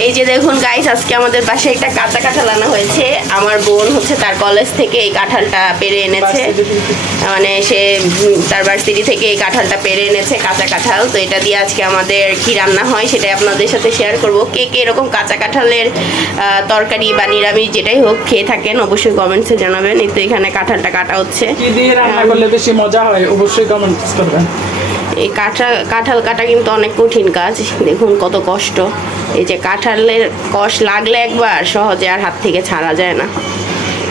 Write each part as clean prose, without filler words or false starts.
এই যে দেখুন গাইস, আজকে আমাদের পাশে একটা কাঁচা কাঁঠাল আনা হয়েছে। আমার বোন হচ্ছে তার কলেজ থেকে এই কাঁঠালটা পেরে এনেছে, মানে সে তার ভার্সিটি থেকে এই কাঁঠালটা পেরে এনেছে, কাঁচা কাঁঠাল। তো এটা দিয়ে আজকে আমাদের কি রান্না হয় সেটাই আপনাদের সাথে শেয়ার করব। কে কে এরকম কাঁচা কাঁঠালের তরকারি বা নিরামিষ যেটাই হোক খেয়ে থাকেন অবশ্যই কমেন্টসে জানাবেন। এই তো এখানে কাঁঠালটা কাটা হচ্ছে, কি দিয়ে রান্না করলে বেশি মজা হয় অবশ্যই কমেন্টস করবেন। এই কাঁঠাল কাটা কিন্তু অনেক কঠিন কাজ, দেখুন কত কষ্ট। এই যে কাঁঠালের কষ লাগলে একবার সহজে আর হাত থেকে ছাড়া যায় না।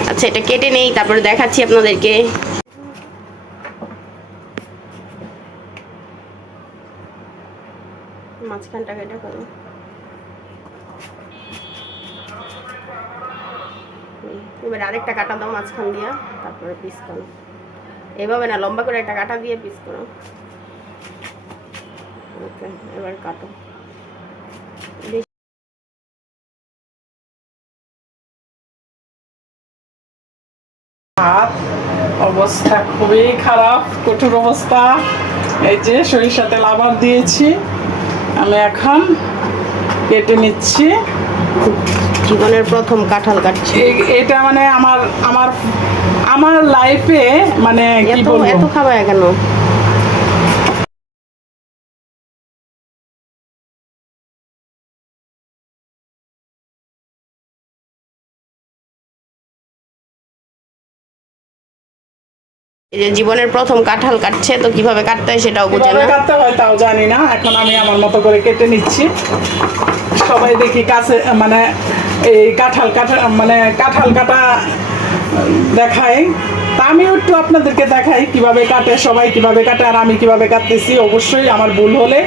আচ্ছা, এটা কেটে নেই, তারপরে দেখাচ্ছি আপনাদেরকে। মাঝখানটা কেটে করো, এবার আরেকটা কাটা দাও মাঝখান দিয়া, তারপরে পিস করো। এভাবে না, লম্বা করে একটা কাটা দিয়ে পিস করো। ওকে, এবার কাটো। হাত অবস্থা খুবই খারাপ, কঠোর অবস্থা। এই যে সরিষা তেল আবার দিয়েছি, আমি এখন কেটে নিচ্ছি। জীবনের প্রথম কাঁঠাল কাটছি। এটা মানে আমার আমার আমার লাইফে মানে কি বলবো, এত খাবার কেন? এই যে জীবনের প্রথম কাঁঠাল কাটছে, তো কিভাবে কাটতে হয় সেটাও বুঝে না। কাটতে হয় তাও জানি না, এখন আমি আমার মতো করে কেটে নিচ্ছি। সবাই দেখি কাছে মানে এই কাঁঠাল মানে কাঁঠাল কাটা দেখায়, তা আমিও একটু আপনাদেরকে দেখাই কিভাবে কাটে, সবাই কিভাবে কাটে আর আমি কিভাবে কাটতেছি। অবশ্যই আমার ভুল হলে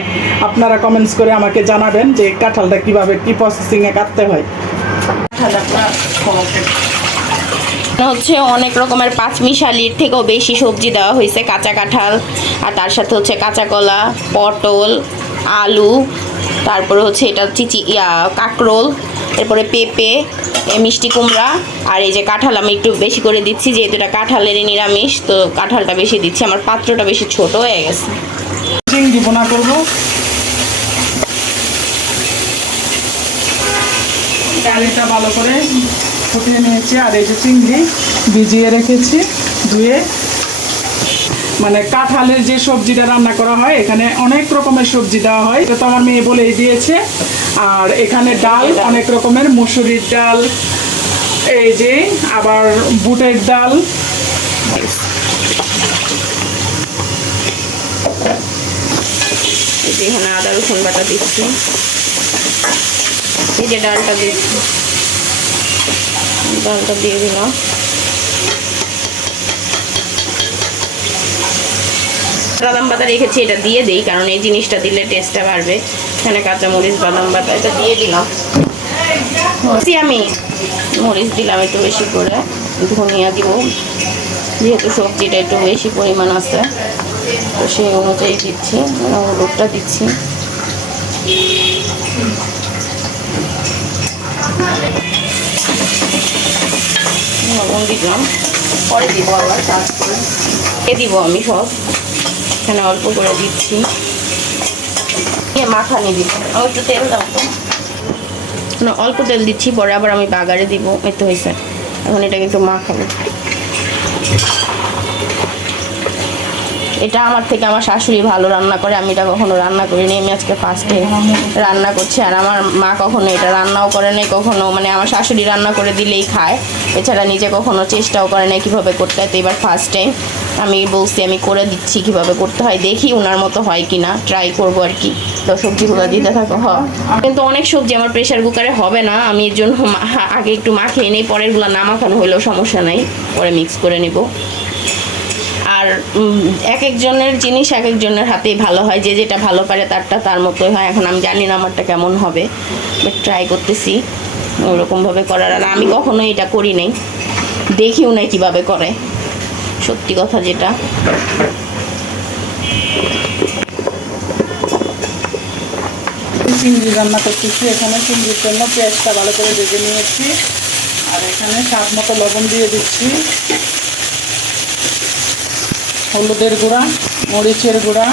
আপনারা কমেন্টস করে আমাকে জানাবেন যে কাঁঠালটা কিভাবে কি প্রসেসিংয়ে কাটতে হয়। হচ্ছে অনেক রকমের পাঁচমিশালির থেকেও বেশি সবজি দেওয়া হয়েছে, কাঁচা কাঁঠাল আর তার সাথে হচ্ছে কাঁচা কলা, পটল, আলু, তারপরে হচ্ছে এটা কাঁকরোল, এরপরে পেঁপে, মিষ্টি কুমড়া, আর এই যে কাঁঠাল আমি একটু বেশি করে দিচ্ছি যেহেতু এটা কাঁঠালেরই নিরামিষ, তো কাঁঠালটা বেশি দিচ্ছি। আমার পাত্রটা বেশি ছোট হয়ে গেছে। চিংড়ি বোনা করবো, ডালটা ভালো করে ফুটিয়ে নিয়েছি। আর এই যে চিংড়ি ভিজিয়ে রেখেছি ধুয়ে। মানে কাঁঠালের যে সবজিটা রান্না করা হয়, এখানে অনেক রকমের সবজি দেওয়া হয়, এটা তো আমার মেয়ে বলেই দিয়েছে। আর এখানে ডাল অনেক রকমের, মুসুরির ডাল, এই যে আবার বুটের ডাল। এখানে আদা রসুন বাটা দিচ্ছি, এই যে ডালটা দিচ্ছি, ডালটা দিয়ে দিলাম। বাদাম বাটা রেখেছি, এটা দিয়ে দিই কারণ এই জিনিসটা দিলে টেস্টটা বাড়বে। এখানে কাঁচামরিচ, বাদাম বাটা, এটা দিয়ে দিলাম। আমি মরিচ দিলাম একটু বেশি করে, ধনিয়া দিব যেহেতু সবজিটা একটু বেশি পরিমাণ আছে, তো সেই অনুযায়ী দিচ্ছি। হলুদটা দিচ্ছি, লবণ দিলাম, পরে দিব আবার দিব আমি সব। এখানে অল্প করে দিচ্ছি, মাখানি দিব, আমি একটু তেল দাও তো, অল্প তেল দিচ্ছি, পরে আবার আমি বাগারে দিব। এতে হয়েছে, এখন এটাকে একটু মাখাবো। এটা আমার থেকে আমার শাশুড়ি ভালো রান্না করে, আমি এটা কখনো রান্না করিনি, আমি আজকে ফার্স্টে রান্না করছি। আর আমার মা কখনো এটা রান্নাও করে নাই কখনো, মানে আমার শাশুড়ি রান্না করে দিলেই খায়, এছাড়া নিজে কখনো চেষ্টাও করে নাই কীভাবে করতে হয়। তো এবার ফার্স্ট টাইম আমি বলছি আমি করে দিচ্ছি কীভাবে করতে হয়, দেখি ওনার মতো হয় কি না, ট্রাই করবো আর কি। তো সবজিগুলো দিতে থাকো। কিন্তু অনেক সবজি আমার প্রেশার কুকারে হবে না, আমি এর জন্য আগে একটু মাখিয়ে নিই, পরেরগুলো না মাখানো হলেও সমস্যা নাই, পরে মিক্স করে নিব। আর এক একজনের জিনিস এক একজনের হাতেই ভালো হয়, যে যেটা ভালো পারে তারটা তার মতোই হয়। এখন আমি জানি না আমারটা কেমন হবে, বাট ট্রাই করতেছি ওরকমভাবে করার। আর আমি কখনোই এটা করি নাই, দেখিও নাই কীভাবে করে, সত্যি কথা যেটা। চিংড়ি রান্না করতেছি, এখানে চিংড়ির জন্য পেঁয়াজটা ভালো করে ভেজে নিয়েছি। আর এখানে স্বাদ মতো লবণ দিয়ে দিচ্ছি, হলুদের গুঁড়া, মরিচের গুঁড়া,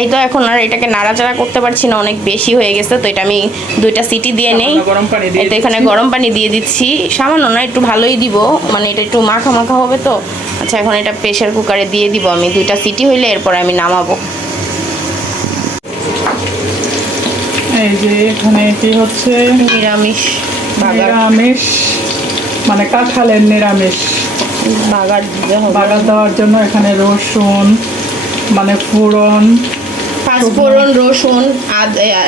এই তো এখন আর এটাকে নাড়াচাড়া করতে পারছি না, অনেক বেশি হয়ে গেছে। তো এটা আমি 2টা সিটি দিয়ে নেই। গরম পানি দিয়ে এই তো এখানে গরম পানি দিয়ে দিচ্ছি, সামান্য না, একটু ভালোই দিব, মানে এটা একটু মাখা মাখা হবে তো। আচ্ছা, এখন এটা প্রেসার কুকারে দিয়ে দিব আমি। 2টা সিটি হইলে এরপর আমি নামাবো। এই যে এখানে কি হচ্ছে, নিরামিষ বাগার, নিরামিষ মানে কাঁঠালের নিরামিষ বাগার দিতে হবে। বাগার দেওয়ার জন্য এখানে রসুন মানে ফোড়ন, পাঁচফোড়ন, রসুন,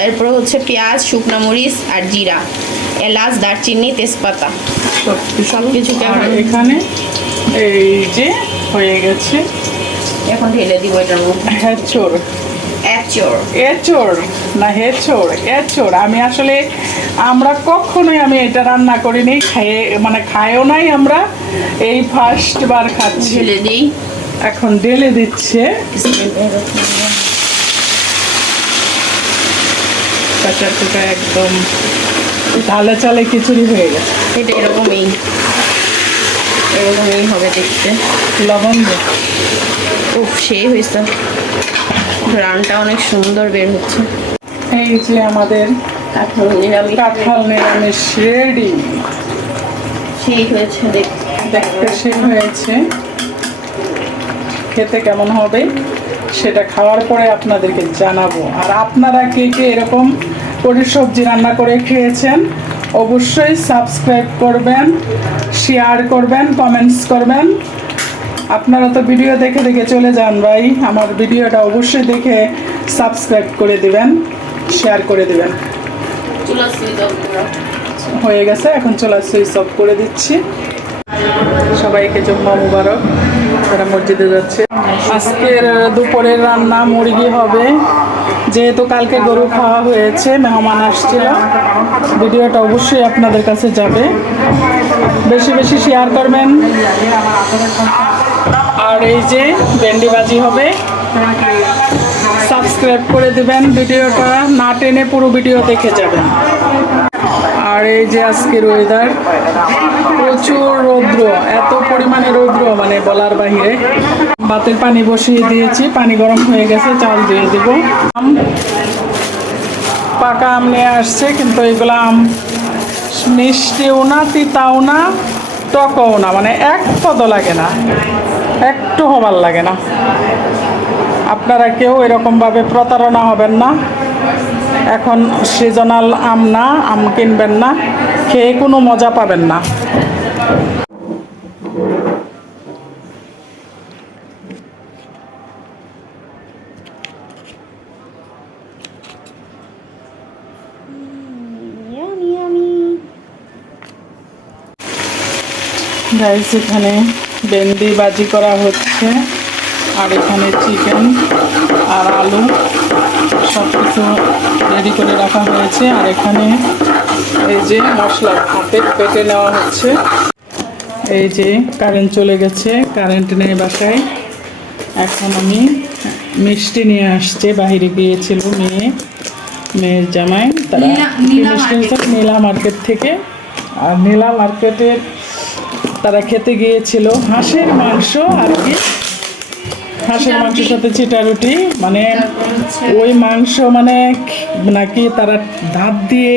এরপর হচ্ছে পেঁয়াজ, শুকনা মরিচ আর জিরা, এলাচ, দারচিনি, তেজপাতা সবকিছুকে আর এখন এখানে এই যে হয়ে গেছে এখন ঢেলে দিব এটার মধ্যে। হেঁচড়, এচোর এঁচড় না হেঁচড়, এঁচড়। আমি আসলে আমরা কখনোই আমি এটা রান্না করিনি, খেয়ে মানে খাইও নাই আমরা, এই ফার্স্ট বার খাচ্ছি। ঢেলে দিই। এখন ঢেলে দিচ্ছে কাঁচা একদম ঢালে চালে খিচুড়ি হয়ে গেছে। এটা এরকমই হবে দেখতে। লবণ দিয়ে উফ, সেই হয়েছে, রানটা অনেক সুন্দর বের হচ্ছে। এই যে আমাদের কাঁঠাল নিরামিষ কাঁঠাল নিরামিষ রেডি, সেই হয়েছে দেখতে। দেখতে সেই হয়েছে, খেতে কেমন হবে সেটা খাওয়ার পরে আপনাদেরকে জানাবো। আর আপনারা কে কে এরকম করে সবজি রান্না করে খেয়েছেন অবশ্যই সাবস্ক্রাইব করবেন, শেয়ার করবেন, কমেন্টস করবেন। আপনারা তো ভিডিও দেখে দেখে চলে যান ভাই, আমার ভিডিওটা অবশ্যই দেখে সাবস্ক্রাইব করে দিবেন, শেয়ার করে দিবেন। চুলা সুইচ অফ করো। হয়ে গেছে, এখন চলে সুইচ অফ করে দিচ্ছি। সবাইকে জুম্মা মুবারক, তারা মসজিদে যাচ্ছে। আজকের দুপুরের রান্না মুরগি হবে, যেহেতু কালকে গরু খাওয়া হয়েছে, মেহমান আসছিল। ভিডিওটা অবশ্যই আপনাদের কাছে যাবে, বেশি বেশি শেয়ার করবেন। আর এই যে ভেন্ডি ভাজি হবে, সাবস্ক্রাইব করে দিবেন, ভিডিওটা না টেনে পুরো ভিডিও দেখে যাবেন। আর এই যে আজকের ওয়েদার, প্রচুর রৌদ্র, এত পরিমাণে রৌদ্র মানে বলার বাহিরে। ভাতের পানি বসিয়ে দিয়েছি, পানি গরম হয়ে গেছে, চাল দিয়ে দেব। পাকা আম নিয়ে আসছে, কিন্তু এগুলো আম মিষ্টিও না, তিতাও না, টকও না, মানে এক পদও লাগে না, একটু হবার লাগে না। আপনারা কেউ এরকমভাবে প্রতারণা হবেন না। এখন সিজনাল আম না, আম কিনবেন না, খেয়ে কোনো মজা পাবেন না। গাইস, এখানে ভেন্ডি ভাজি করা হচ্ছে, আর এখানে চিকেন আর আলু সব কিছু রেডি করে রাখা হয়েছে। আর এখানে এই যে মশলা পেটে নেওয়া হচ্ছে। এই যে কারেন্ট চলে গেছে, কারেন্ট নেই বাসায়। এখন আমি মিষ্টি নিয়ে আসছে, বাইরে গিয়েছিল মেয়ের জামাই, তারা নীলা মার্কেট থেকে। আর নীলা মার্কেটের তারা খেতে গিয়েছিল হাঁসের মাংস, আর কি হাঁসের মাংসের সাথে চিটা রুটি, মানে ওই মাংস মানে নাকি তারা দাঁত দিয়ে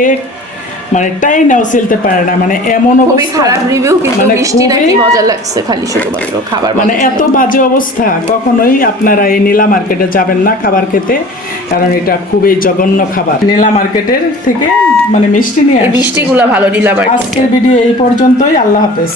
মানে টাইনাও ফেলতে পারে না, মানে এমন অবস্থা, মানে মজা লাগছে খালি শুধুমাত্র খাবার, মানে এত বাজে অবস্থা। কখনোই আপনারা এই নীলা মার্কেটে যাবেন না খাবার খেতে, কারণ এটা খুবই জঘন্য খাবার। নীলা মার্কেটের থেকে মানে মিষ্টি নিয়ে, মিষ্টিগুলো ভালো নীলা মার্কেট। আজকের ভিডিও এই পর্যন্তই, আল্লাহ হাফেজ।